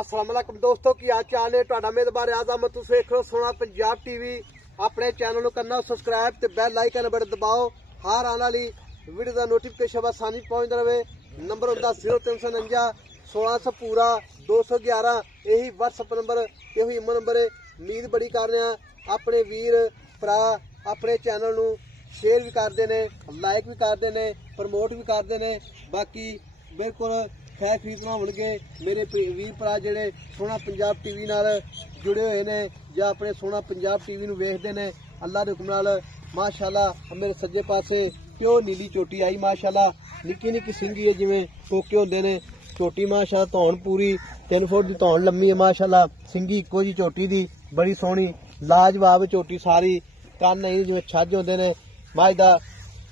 अस्सलामुअलैकुम दोस्तों की हाल चाल है तुहाडा मेजबान आज़म तुस देख रहे हो सोना पंजाब टीवी। अपने चैनल को करना सबसक्राइब ते बेल आइकन बटन दबाओ हर आने वाली वीडियो का नोटिफिकेशन आसानी पहुंचता रहे। नंबर होंदा 0349 1600 पूरा 211 यही WhatsApp नंबर यही इमो नंबर है। उम्मीद बड़ी कर रहे हैं अपने वीर भरा अपने चैनल नू शेयर भी करते हैं, लाइक भी करते हैं, प्रमोट भी करते हैं। बाकी बिल्कुल खैर खरीदना होंगे मेरे वीर भरा जिहड़े सोना पंजाब टीवी नाल जुड़े हुए ने या अपने सोना पंजाब टीवी नू वेखदे ने। अल्लाह दे हुक्म नाल माशाअल्लाह मेरे सज्जे पासे प्योर नीली चोटी आई माशाअल्लाह। निक्की निक्की सिंगी है जिवें कोके होंदे ने। चोटी माशाअल्लाह धौन पूरी 3 फुट की धौन लम्मी है माशाअल्लाह। सिंगी इक्को जी चोटी दी बड़ी सोहनी लाजवाब चोटी सारी। कन्न नहीं जिवें छज होंदे ने। मझ दा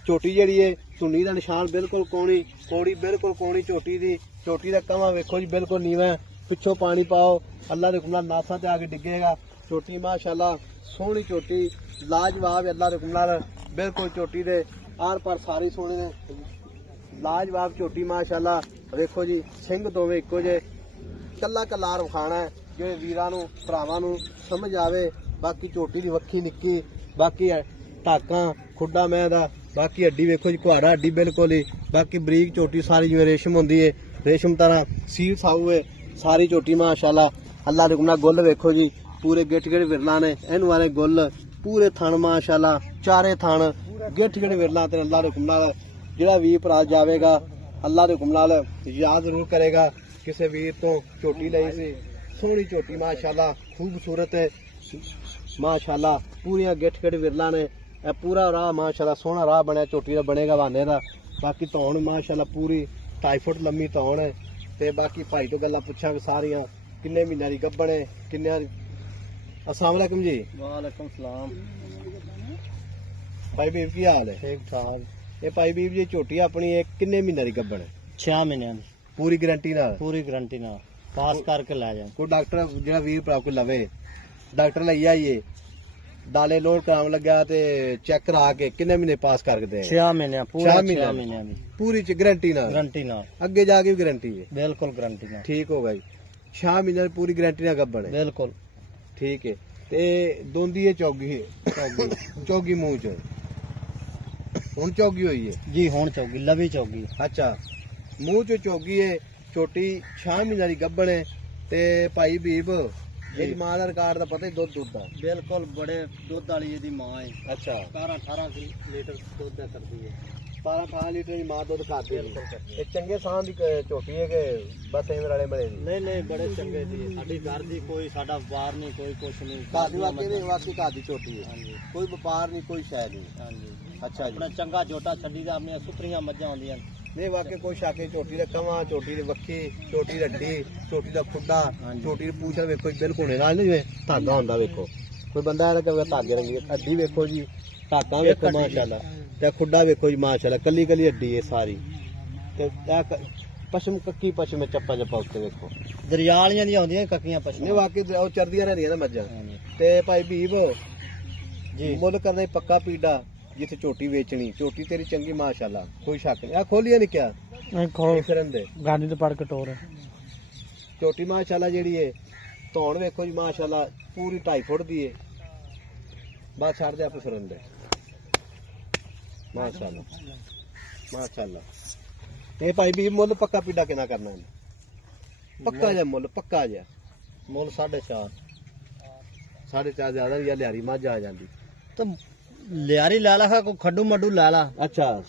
चोटी जिहड़ी है धुनी का निशान बिल्कुल कोणी कोड़ी बिल्कुल कोणी चोटी दी। चोटी का कमा वेखो जी बिल्कुल नीवा पिछों पानी पाओ अल्लाह दे हुक्म नाल नासा ते आके डिगेगा। चोटी माशाअल्लाह सोहनी चोटी लाजवाब अल्लाह दे हुक्म नाल बिल्कुल चोटी दे आर पार सारी सोहने ने लाजवाब चोटी माशाअल्लाह। देखो जी सिंह दोवें इक्को जे कला कलार विखाना है जो वीरां नूं भरावां नूं समझ आवे। बाकी चोटी दी वक्खी निक्की बाकी टाकां खुड्डा मैं दा बाकी हड्डी वेखो जी कुहाड़ा हड्डी बिल्कुल ही। बाकी बरीक चोटी सारी जिवें रेशम होंदी है रेशम तरह सील साऊ है सारी चोटी माशाअल्लाह। अल्लाह दे हुक्म नाल गुल वेखो जी पूरे गिठ गिठ विरला ने इहनू वाले गुल पूरे थण माशाअल्लाह चारे थण गिठ गिठ विरला ते अल्लाह दे हुक्म नाल जिहड़ा वीर भरा जावेगा अल्लाह दे हुक्म नाल याद जरूर करेगा किसी वीर तो चोटी लई सी। सोहनी चोटी माशाअल्लाह खूबसूरत है माशाअल्लाह पूरियां गिठ गिठ विरला ने। पूरा राह माशाअल्लाह सोहना राह बनया चोटी का बनेगा बहाने का। बाकी धौन माशाअल्लाह पूरी 2.5 फुट लम्मी धौन है। ते बाकी भाई तो गल्लां पुछांगे सारियां किन्ने महीने दी गब्बण है किन्ने। अस्सलाम वालेकुम जी। वालेकुम सलाम। भाई बीब की हाल है? ठीक ठाक। ये भाई बीब जी झोटी अपनी एक किन्ने महीने दी गब्बण है? 6 महीने पूरी गारंटी नाल? पूरी गारंटी नाल पास करके लै जाए। कोई डॉक्टर जिहड़ा वीर भरा कोई लवे डॉक्टर लई आइए डाले लोड करावन लग्या ते चेक करा के किन्ने महीने पास कर दे? 6 महीने पूरे 6 महीने पूरी गारंटी नाल? गारंटी नाल अगे जाके भी गारंटी है? बिल्कुल गारंटी नाल। ठीक हो गई 6 महीने पूरी गारंटी नाल गब्बण है? बिल्कुल ठीक है। ते दोंदी है चौगी है चौगी मुंह च हुण चौगी हुई है जी हुण चौगी लवी चौगी। अच्छा मुंह च चौगी है छोटी 6 महीने की गब्बण है। ते भाई बीब ਇਹਦੀ ਮਾਂ ਦਾ ਰਿਕਾਰਡ ਦਾ ਪਤਾ ਹੀ ਦੁੱਧ ਦੁੱਧ ਦਾ बिल्कुल बड़े दुध वाली ਇਹਦੀ ਮਾਂ ਹੈ। ਅੱਛਾ 17-18 ਲੀਟਰ ਦੁੱਧ ਦਾ ਕਰਦੀ ਹੈ। 17-18 ਲੀਟਰ ਦੀ ਮਾਂ ਦੁੱਧ ਕਰਦੀ ਹੈ। ਇਹ ਚੰਗੇ ਸਾਹ ਦੀ ਝੋਟੀ ਹੈ ਕਿ ਬਸ ਐਵੇਂ ਰਲੇ ਬਣੇ ਦੀ? नहीं नहीं बड़े चंगे दी साडी घर दी कोई साडा ਵਪਾਰ नहीं कोई कुछ नहीं। ਘਰ ਦੀ ਵਾਕਈ ਨਹੀਂ ਵਾਕਈ ਘਰ ਦੀ ਝੋਟੀ ਹੈ ਕੋਈ ਵਪਾਰ ਨਹੀਂ ਕੋਈ ਸ਼ੈ ਨਹੀਂ। ਹਾਂਜੀ ਅੱਛਾ ਜੀ अपना चंगा जोटा छड़ी दा अपनी सुथरियां मज्जां होंदियां नहीं वाकई कोई शक नहीं। झोटी का कवा झोटी की वक्खी झोटी की हड्डी झोटी का खुड्डा झोटी की पूछ वेखो बिल्कुल नाल नहीं जिवें धागा होंदा वेखो कोई बंदा धागे रंगी हड्डी वेखो जी धागा वेखो माशाअल्लाह ते खुड्डा वेखो जी माशाअल्लाह कली कली हड्डी है सारी। ते पशम कक्की पशम चप्पा चप्पा उत्ते वेखो दरियालियां दी होंदियां कक्कियां पशम नहीं वाकई चरदियां रहंदियां ना मज्जां। ते भाई बीब जी मुल करना पक्का पीड़ा जिथे झोटी वेचनी झोटी तेरी चंगी माशाअल्लाह कोई शक नहीं। आ खोलिया नहीं क्या फिरन दे गाड़ी तो पड़ के टोर झोटी माशाअल्लाह जेड़ी है धौन वेखो जी माशाअल्लाह पूरी 2.5 फुट दी है। बस छड़ दे आप फिरन दे माशाअल्लाह माशाअल्लाह। ये भाई भी मुल पक्का पीड़ा किना करना है? पक्का जा मुल पक्का जा मुल 4.5 ज्यादा या लियारी मझ आ जाती तो लियारी ला ला को खड्डू मड्डू ला ला। अच्छा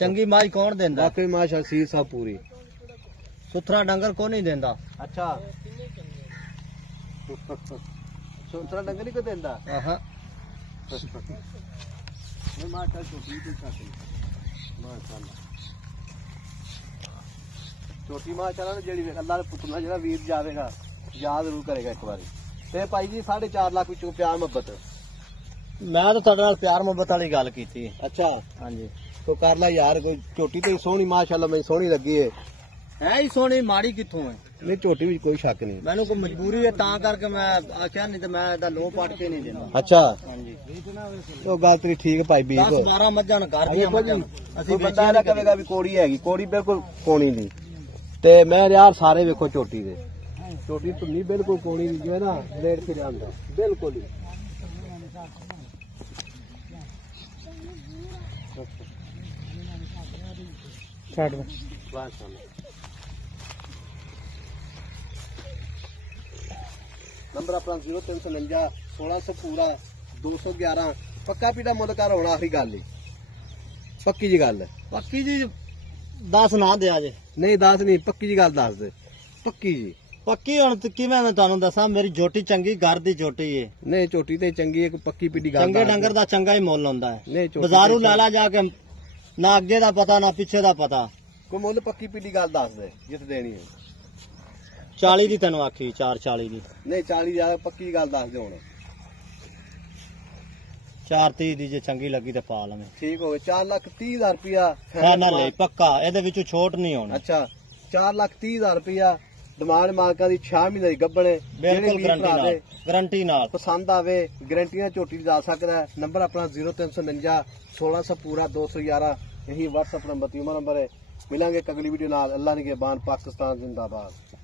चंगी माज कौन देंदा? बाकी माशाअल्लाह सीर सब पूरी सुथरा डंगर को नहीं देंदा। अच्छा सुथरा डंगर नहीं को देंदा? हां माशाअल्लाह छोटी तो छाती माशाअल्लाह छोटी माशाअल्लाह जेड़ी अल्लाह दे पुत्र जेड़ा वीर जावेगा याद जरूर करेगा एक बारी। ते भाई जी 4.5 लाख विचों प्यार मोहब्बत मैं तो तुहाडे नाल प्यार मोहब्बत वाली गल कीती। अच्छा हां जी तो कर ला यार कोई झोटी तो सोहनी माशाअल्लाह मैं सोहनी लगी है ही सोहनी माड़ी कित्थों है? नहीं झोटी भी कोई शक नहीं मैनू कोई मजबूरी है तां करके मैं आख्या नहीं तो मैं दा लो पाट के नहीं देना। अच्छा हां जी तो गल तेरी ठीक है भाई बीब 10-12 मज्जां कर दियां असि बंदा ना कहेगा भी कोड़ी हैगी कोड़ी बिल्कुल कोणी दी। ते मैं यार सारे वेखो झोटी दे ਛੋਟੀ ਧੁੰਨੀ ਬਿਲਕੁਲ ਕੋਣੀ ਨਹੀਂ ਜੋ ਹੈ ਨਾ ਬਲੇਡ ਫਿਰ ਜਾਂਦਾ ਬਿਲਕੁਲ ਹੀ ਛੱਡ ਦੇ ਨੰਬਰ ਆਪਣਾ 0349 1600 ਪੂਰਾ 211 ਪੱਕਾ ਪੀੜਾ ਮੁੱਲ ਕਰ ਹੋਣਾ ਆਖਰੀ ਗੱਲ ਹੀ ਪੱਕੀ ਜੀ ਗੱਲ ਪੱਕੀ ਜੀ 10 ਨਾ ਦਿਆ ਜੇ ਨਹੀਂ ਦੱਸ ਨਹੀਂ ਪੱਕੀ ਜੀ ਗੱਲ ਦੱਸ ਦੇ ਪੱਕੀ ਜੀ ਪੱਕੀ ਹੁਣ ਕਿਵੇਂ ਮੈਂ ਤੁਹਾਨੂੰ ਦੱਸਾਂ ਮੇਰੀ ਝੋਟੀ ਚੰਗੀ ਘਰ ਦੀ ਝੋਟੀ ਏ ਨਹੀਂ ਝੋਟੀ ਤੇ ਚੰਗੀ ਇੱਕ ਪੱਕੀ ਪੀੜੀ ਗੱਲ ਚੰਗੇ ਡੰਗਰ ਦਾ ਚੰਗਾ ਹੀ ਮੁੱਲ ਹੁੰਦਾ ਹੈ ਨਹੀਂ ਝੋਟੀ ਬਾਜ਼ਾਰੂ ਲਾਲਾ ਜਾ ਕੇ ਨਾ ਅੱਗੇ ਦਾ ਪਤਾ ਨਾ ਪਿੱਛੇ ਦਾ ਪਤਾ ਕੋਈ ਮੁੱਲ ਪੱਕੀ ਪੀੜੀ ਗੱਲ ਦੱਸ ਦੇ ਜਿੱਤ ਦੇਣੀ ਹੈ 40 ਦੀ ਤੈਨੂੰ ਆਖੀ 440 ਦੀ ਨਹੀਂ 40 ਜਾ ਪੱਕੀ ਗੱਲ ਦੱਸ ਦੇ ਹੁਣ 430 ਦੀ ਜੇ ਚੰਗੀ ਲੱਗੀ ਤੇ ਪਾ ਲਵੇਂ ਠੀਕ ਹੋ ਗਿਆ 4,30,000 ਰੁਪਿਆ ਫਾਈਨਲ ਹੈ ਪੱਕਾ ਇਹਦੇ ਵਿੱਚੋਂ ਛੋਟ ਨਹੀਂ ਹੋਣੀ ਅੱਛਾ 4,30,000 ਰੁਪਿਆ ਡਿਮਾਂਡ ਮਾਲਕਾਂ ਦੀ 6 ਮਹੀਨੇ ਦੀ ਗੱਬਣੇ ਬਿਲਕੁਲ ਗਰੰਟੀ ਨਾਲ ਪਸੰਦ ਆਵੇ ਗਰੰਟੀ ਨਾਲ ਝੋਟੀ ਜਾ ਸਕਦਾ ਹੈ ਨੰਬਰ ਆਪਣਾ 0349 1600 ਪੂਰਾ 211 ਇਹੀ WhatsApp ਨੰਬਰ ਤੇ ਨੰਬਰ ਹੈ ਮਿਲਾਂਗੇ ਇੱਕ ਅਗਲੀ ਵੀਡੀਓ ਨਾਲ ਅੱਲਾ ਨਿਗਹਿਬਾਨ ਪਾਕਿਸਤਾਨ ਜ਼ਿੰਦਾਬਾਦ